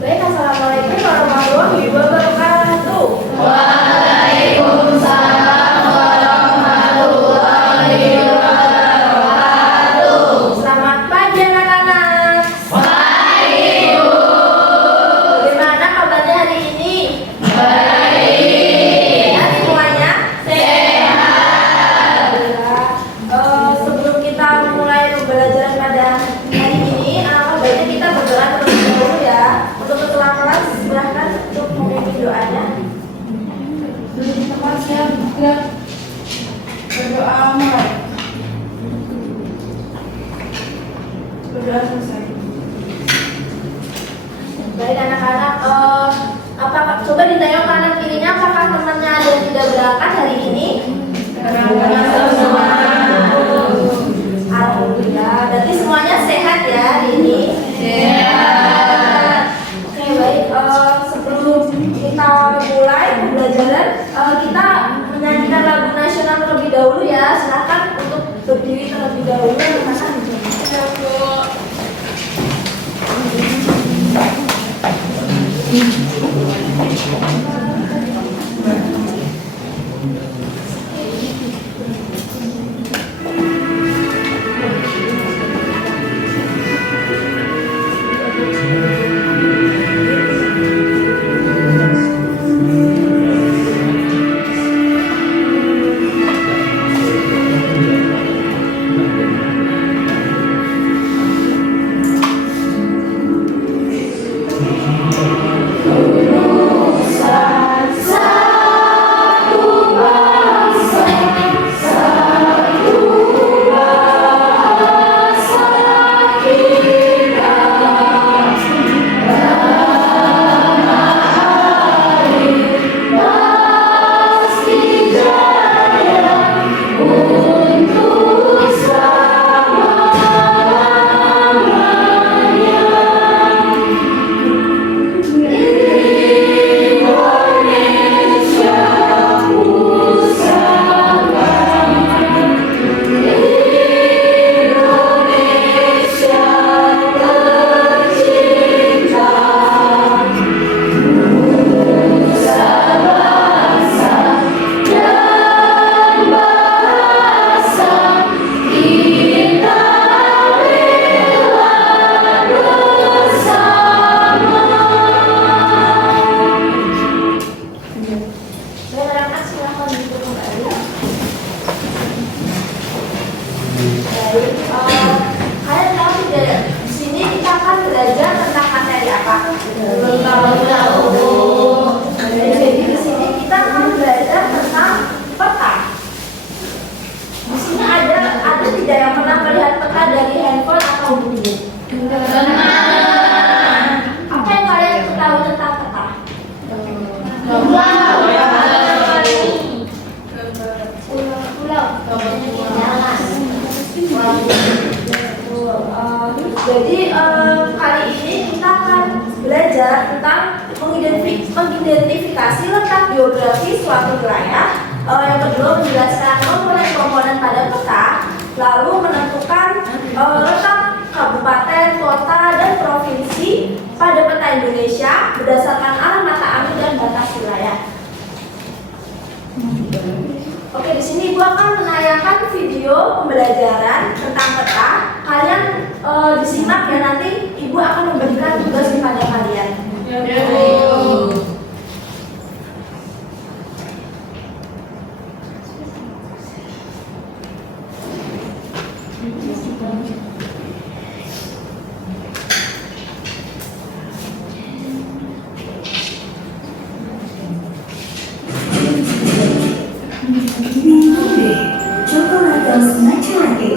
Baik, assalamualaikum warahmatullahi wabarakatuh. Waalaikumsalam warahmatullahi wabarakatuh. Selamat pagi anak-anak. Pagi, Bu. Bagaimana kabarnya hari ini? Baik. Sehat semuanya? Sehat. Sebelum kita mulai pembelajaran pada hari ini, baiknya kita berdoa terlebih dahulu ya. Untuk ketua kelas silahkan untuk memimpin doanya. Duduk di tempat siap gerak berdoa mulai. Berdoa selesai. Baik anak-anak, coba ditengok kanan kirinya apakah temannya ada yang tidak berangkat hari ini? Sama-sama. Alhamdulillah, berarti semuanya sehat ya hari ini? Sehat. Oke baik, sebelum kita mulai pembelajaran, kita menyanyikan lagu nasional terlebih dahulu ya. Silakan untuk berdiri terlebih dahulu anak-anak. Kalian tahu tidak? Di sini kita akan belajar tentang materi apa? Jadi di sini kita akan belajar tentang peta. Di sini ada tidak yang pernah melihat peta dari handphone atau buku? Apa yang kalian tahu tentang peta? Jadi kali ini kita akan belajar tentang mengidentifikasi letak geografi suatu wilayah. Yang kedua menjelaskan komponen-komponen pada peta, lalu menentukan letak kabupaten, kota, dan provinsi pada peta Indonesia berdasarkan arah mata angin dan batas wilayah. Oke, di sini Ibu akan menayangkan video pembelajaran tentang peta. Kalian disimak ya, nanti Ibu akan memberikan tugas kepada kalian. Chocolatos Matcha Latte.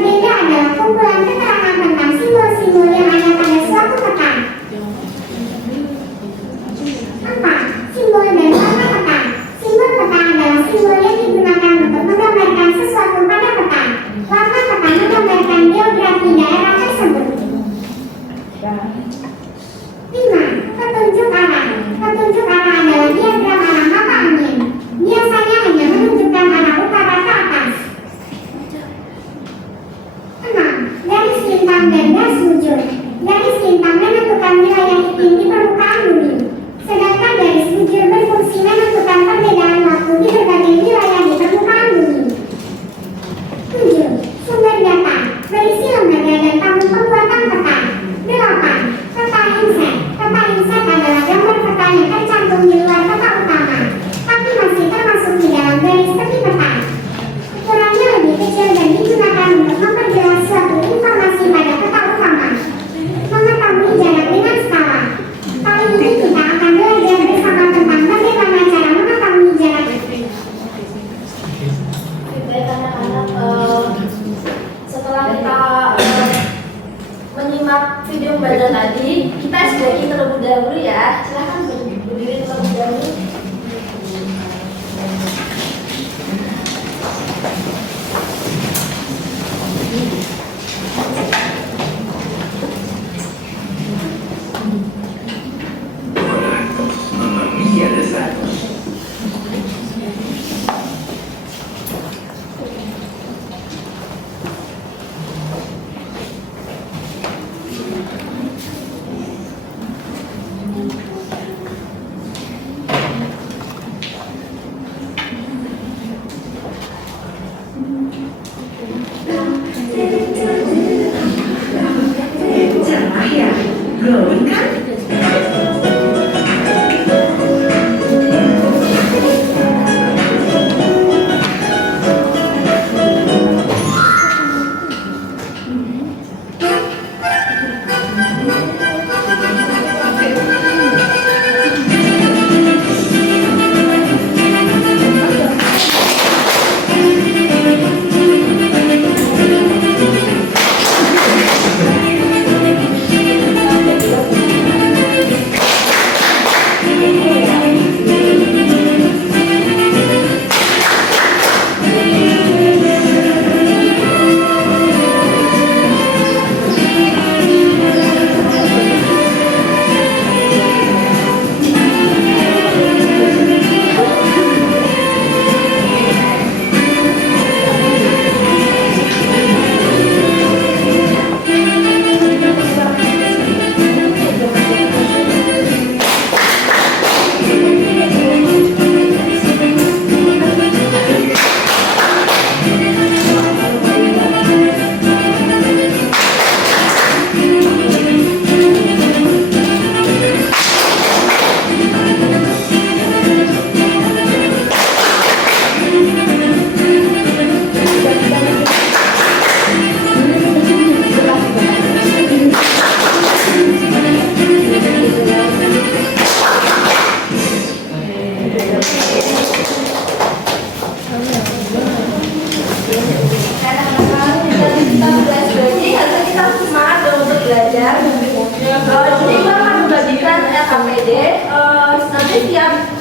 Agenda adalah kumpulan keterangan tentang simbol-simbol yang ada pada suatu peta. 4. Simbol dan warna peta. Simbol peta adalah simbol yang digunakan untuk menggambarkan sesuatu pada peta. Warna peta menggambarkan geografi daerah tersebut. 5. Petunjuk arah. Petunjuk arah adalah diagram arah mata angin. Biasanya hanya menunjukkan arah utara ke atas. 6. Garis lintang dan garis bujur. Garis lintang menentukan wilayah iklim di permukaan bumi. Sedangkan garis bujur berfungsi menentukan perbedaan waktu di berbagai wilayah di permukaan bumi. 7. Sumber data. Berisi lembaga dan tahun pembuatan peta. 8. Peta inset. Peta inset adalah gambar peta yang tercantum di luar peta utama, tapi masih termasuk di dalam garis tepi peta. Ukurannya lebih kecil dan digunakan untuk memperjelas suatu informasi pada peta utama. Mengetahui jarak dengan skala. Kali ini kita akan belajar bersama tentang bagaimana cara mengetahui jarak. Baik anak-anak, setelah kita menyimak video pembelajaran tadi, kita SBY terlebih dahulu ya. Silahkan berdiri terlebih dahulu. Cahaya, glowing kan?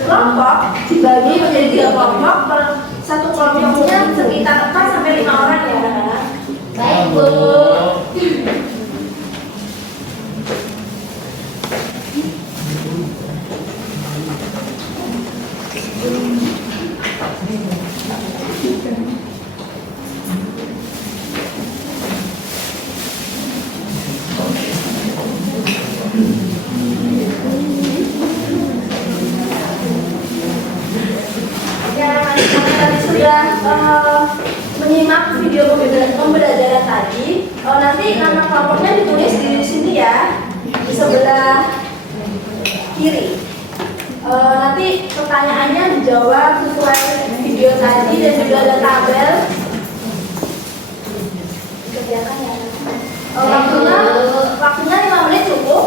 kelompok dibagi menjadi 3 kelompok, per satu kelompoknya sekitar 4 sampai 5 orang ya. Baik, Bu. Menyimak video pembelajaran tadi, nanti nama kelompoknya ditulis di sini ya, di sebelah kiri. Nanti pertanyaannya dijawab sesuai video tadi dan juga ada tabel. Dikerjakan ya. Waktunya 5 menit cukup.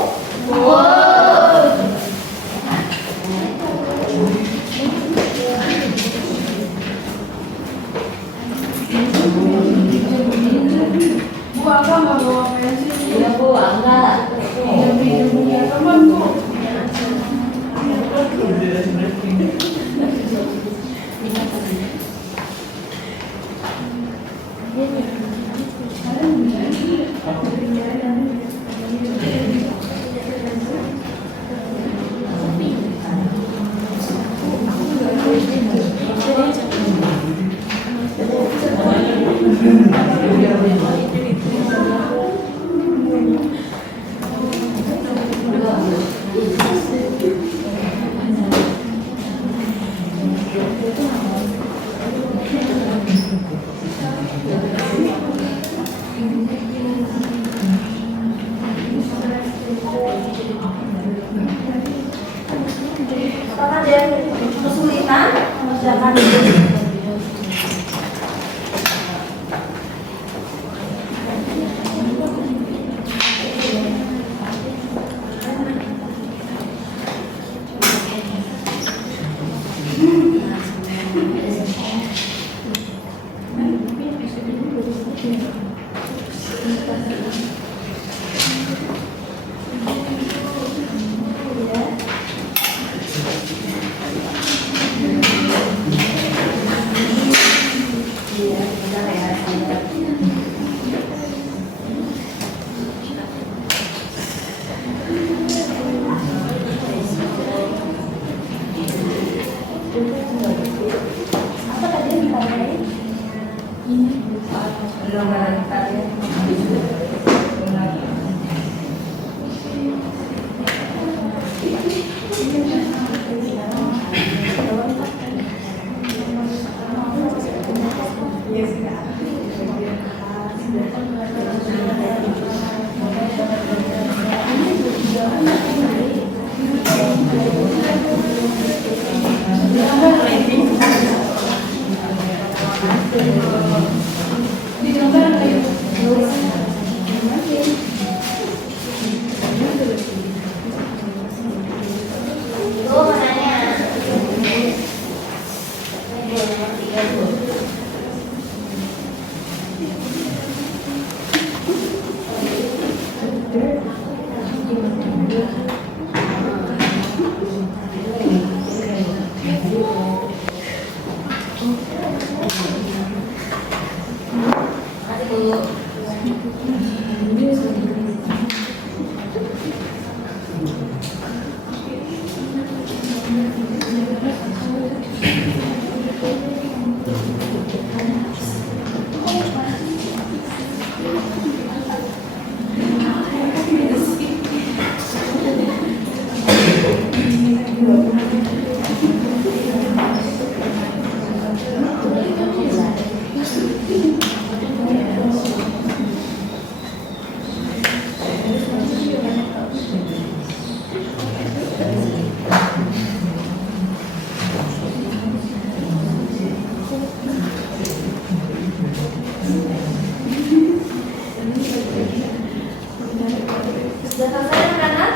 Bu, Angga nggak bawa pensil. Iya Bu, Angga. Pinjam punya teman Bu. Apakah ada yang kesulitan mengerjakan ini? Apa tadi yang ditanyain? Di gambar kayak Lu mau nanya? Sudah selesai anak-anak?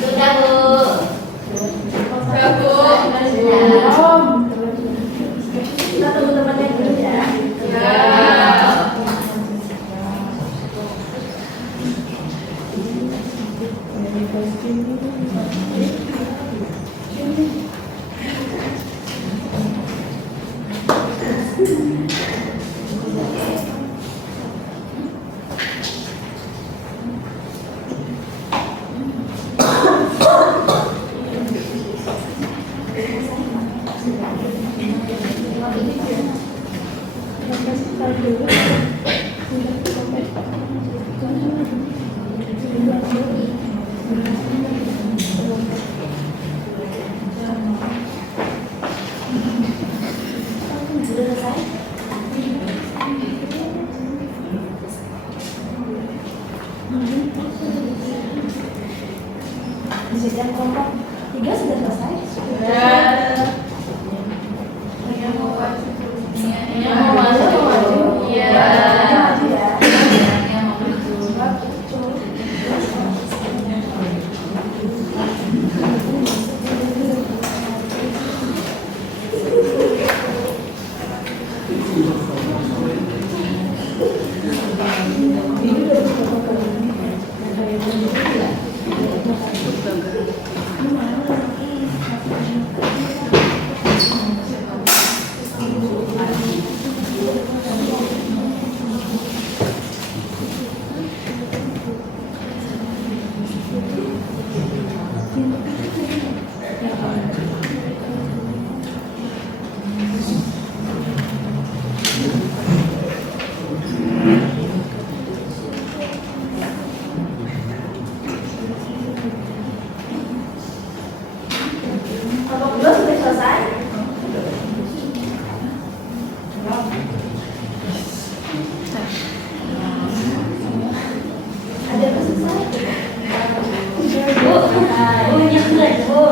Sudah Bu. Kita tunggu temannya dulu ya. Sudah selesai? Disediakan kelompok 3 sudah selesai? yang mau masuk. Yang mau masuk mau maju? Iya. Maju ya. Yang mau maju. Betul. Kelompok 2 sudah selesai. Ada yang selesai? Bu, nyekret bu.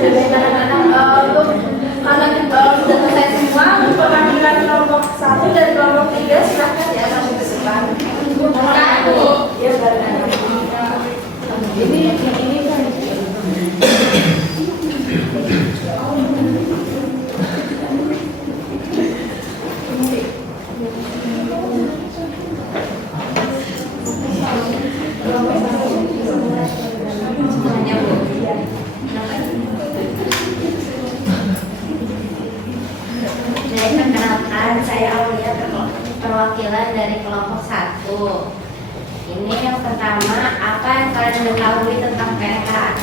Jadi anak-anak untuk karena kita sudah selesai semua untuk pertandingan kelompok 1 dan kelompok 3 silahkan ya sampai ke depan. Ya bareng. Ini kan. Jadi perkenalkan, saya Aulia, perwakilan dari kelompok 1. Ini yang pertama, apa yang kalian ketahui tentang peta?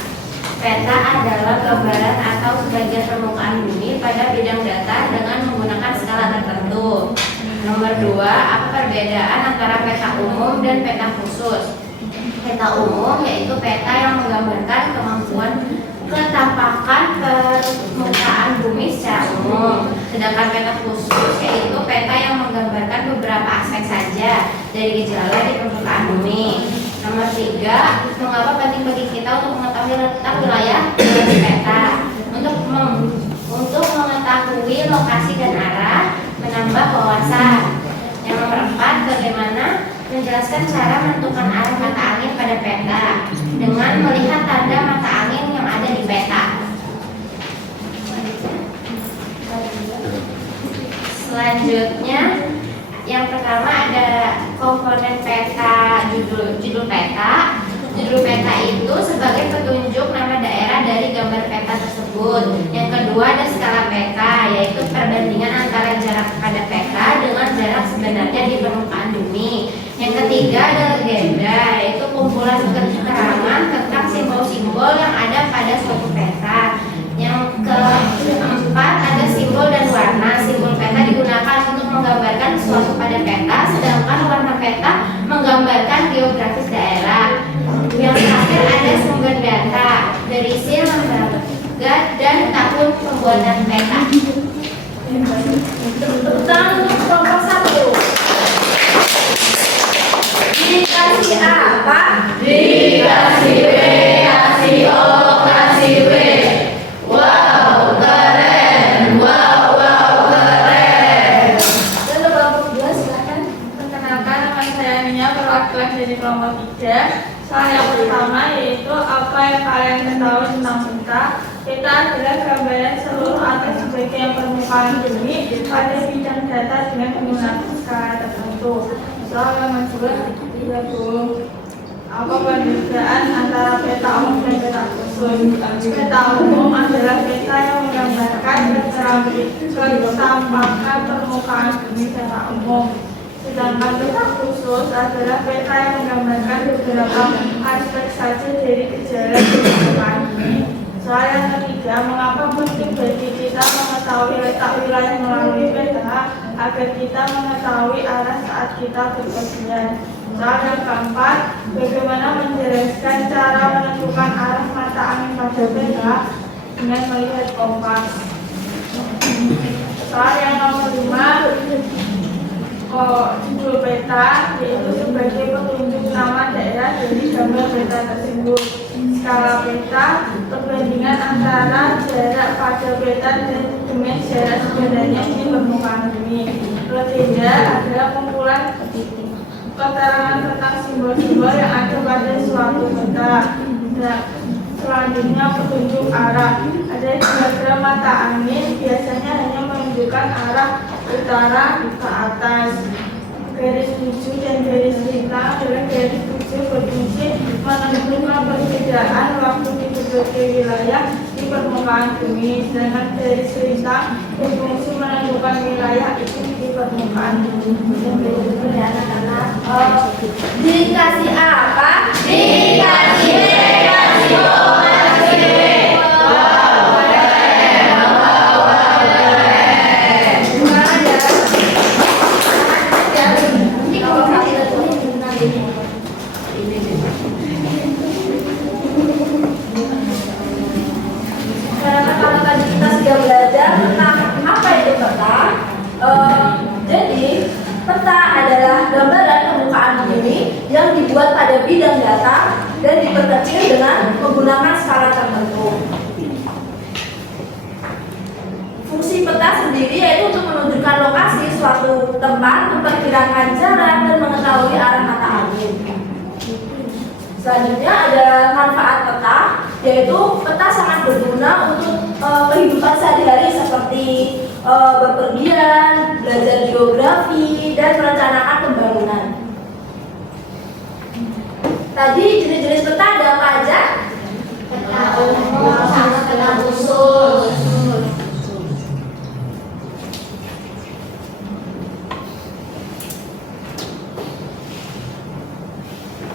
Peta adalah gambaran atau sebagian permukaan bumi pada bidang data dengan menggunakan skala tertentu. Nomor 2, apa perbedaan antara peta umum dan peta khusus? Peta umum yaitu peta yang menggambarkan kemampuan ketampakan permukaan bumi secara umum. Sedangkan peta khusus yaitu peta yang menggambarkan beberapa aspek saja dari gejala di permukaan bumi. Nomor 3, mengapa penting bagi kita untuk mengetahui letak wilayah dari peta? Untuk mengetahui lokasi dan arah, menambah wawasan. Yang nomor 4, bagaimana menjelaskan cara menentukan arah mata angin pada peta dengan melihat tanda mata angin yang ada di peta. Selanjutnya, yang pertama ada komponen peta, judul peta. Judul peta itu sebagai petunjuk nama daerah dari gambar peta tersebut. Yang kedua ada skala peta, yaitu perbandingan antara jarak pada peta dengan jarak sebenarnya di permukaan bumi. Yang ketiga ada legenda, yaitu kumpulan keterangan tentang simbol-simbol yang ada pada suatu peta. Yang keempat ada simbol dan warna. Simbol peta digunakan untuk menggambarkan suatu pada peta, sedangkan warna peta menggambarkan geografis daerah. Yang terakhir ada sumber data, berisi lembaga dan tahun pembuatan peta. Tepuk tangan untuk kelompok 1. Dikasih apa? Dikasih B, kasih O, kasih B. Wow, keren. Wow, keren. Dan kelompok 2 silakan. Perkenalkan, nama saya Nia, perwakilan dari kelompok 3. Soal yang pertama yaitu apa yang kalian ketahui tentang peta. Peta adalah gambaran seluruh atau sebagian permukaan bumi pada bidang data dengan menggunakan skala tertentu. Soal yang kedua, apa perbedaan antara peta umum dan peta khusus? Peta umum adalah peta yang menggambarkan ketampakan permukaan bumi secara umum. Sedangkan peta khusus adalah peta yang menggambarkan beberapa aspek saja dari gejala di permukaan bumi. Soal yang ketiga, mengapa penting bagi kita mengetahui letak wilayah melalui peta agar kita mengetahui arah saat kita berpergian. Soal yang keempat, bagaimana menjelaskan cara menentukan arah mata angin pada peta dengan melihat kompas. Soal yang nomor 5, judul peta, yaitu sebagai petunjuk nama daerah dari gambar peta tersebut. Skala peta, perbandingan antara jarak pada peta dengan jarak sebenarnya di permukaan bumi. Legenda adalah kumpulan keterangan tentang simbol-simbol yang ada pada suatu peta. Nah, selanjutnya petunjuk arah. Ada diagram mata angin, biasanya hanya menunjukkan arah utara ke atas. Garis tujuh dan garis lintang adalah garis tujuh berfungsi menentukan perbedaan waktu di berbagai wilayah di permukaan bumi, sedangkan garis lintang berfungsi menentukan wilayah itu di permukaan bumi. Anak-anak, dikasih apa? Dikasih B, kasih O, kasih W. Wow, keren. Wow, keren. Gimana ya? Ini kalau kami lihat nanti. Karena kalau tadi kita sudah belajar tentang apa itu peta, jadi peta adalah gambaran permukaan bumi yang dibuat pada bidang data dan diperkecil dengan menggunakan skala tertentu. Fungsi peta sendiri yaitu untuk menunjukkan lokasi suatu tempat, memperkirakan jarak dan mengetahui arah mata angin. Selanjutnya ada manfaat peta, yaitu peta sangat berguna untuk kehidupan sehari-hari seperti bepergian, belajar geografi, dan merencanakan pembangunan. Tadi jenis-jenis peta ada apa aja? Peta umum sama peta khusus.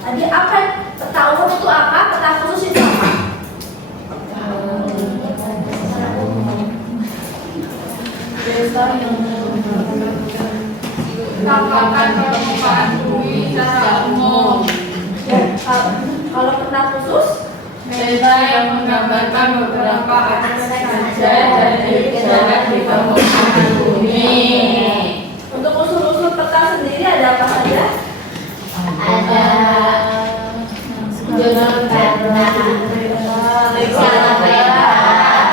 Tadi apa? Peta umum itu apa? Peta khusus itu apa? Tampakan permukaan bumi secara umum. Ya, kalau peta khusus, Peta yang menggambarkan beberapa aspek saja dari jarak di permukaan bumi. untuk unsur-unsur peta sendiri ada apa saja? Ada judul peta, skala peta,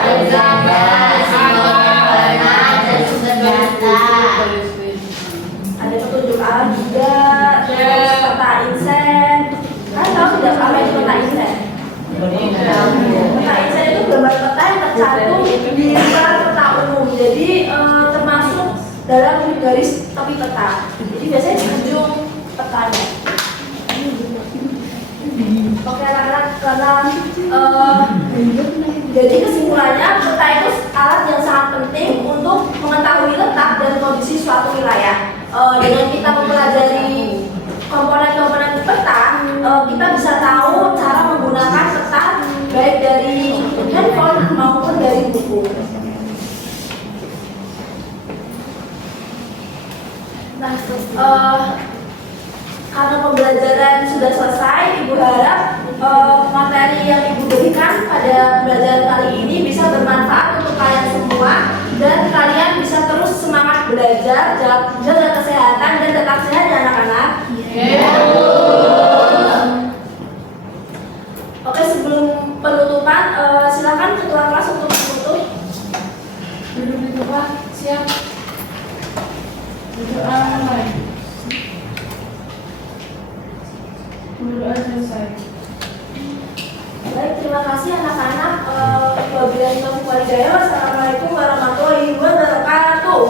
legenda, simbol warna, dan sumber data. Ada petunjuk arah juga, terus peta insen. Kan tahu tidak apa itu peta insen? Peta insen itu gambar peta yang tercantum di luar peta umum. Jadi termasuk dalam garis tepi peta. Jadi biasanya di ujung petanya. Oke anak-anak, karena jadi kesimpulannya peta itu alat yang sangat penting untuk mengetahui letak dan kondisi suatu wilayah. Dengan kita mempelajari komponen-komponen peta, kita bisa tahu cara menggunakan peta baik dari handphone maupun dari buku. Nah, karena pembelajaran sudah selesai, Ibu harap materi yang Ibu berikan pada pembelajaran kali ini bisa bermanfaat untuk kalian semua dan kalian bisa terus semangat belajar, jaga kesehatan dan tetap sehat ya anak-anak. Oke, sebelum penutupan, silakan ketua kelas untuk menutup. Duduk di tempat, siap. Berdoa mulai. Berdoa selesai. Baik, terima kasih anak-anak. Wabillahi taufiq wal hidayah. Wassalamualaikum warahmatullahi wabarakatuh.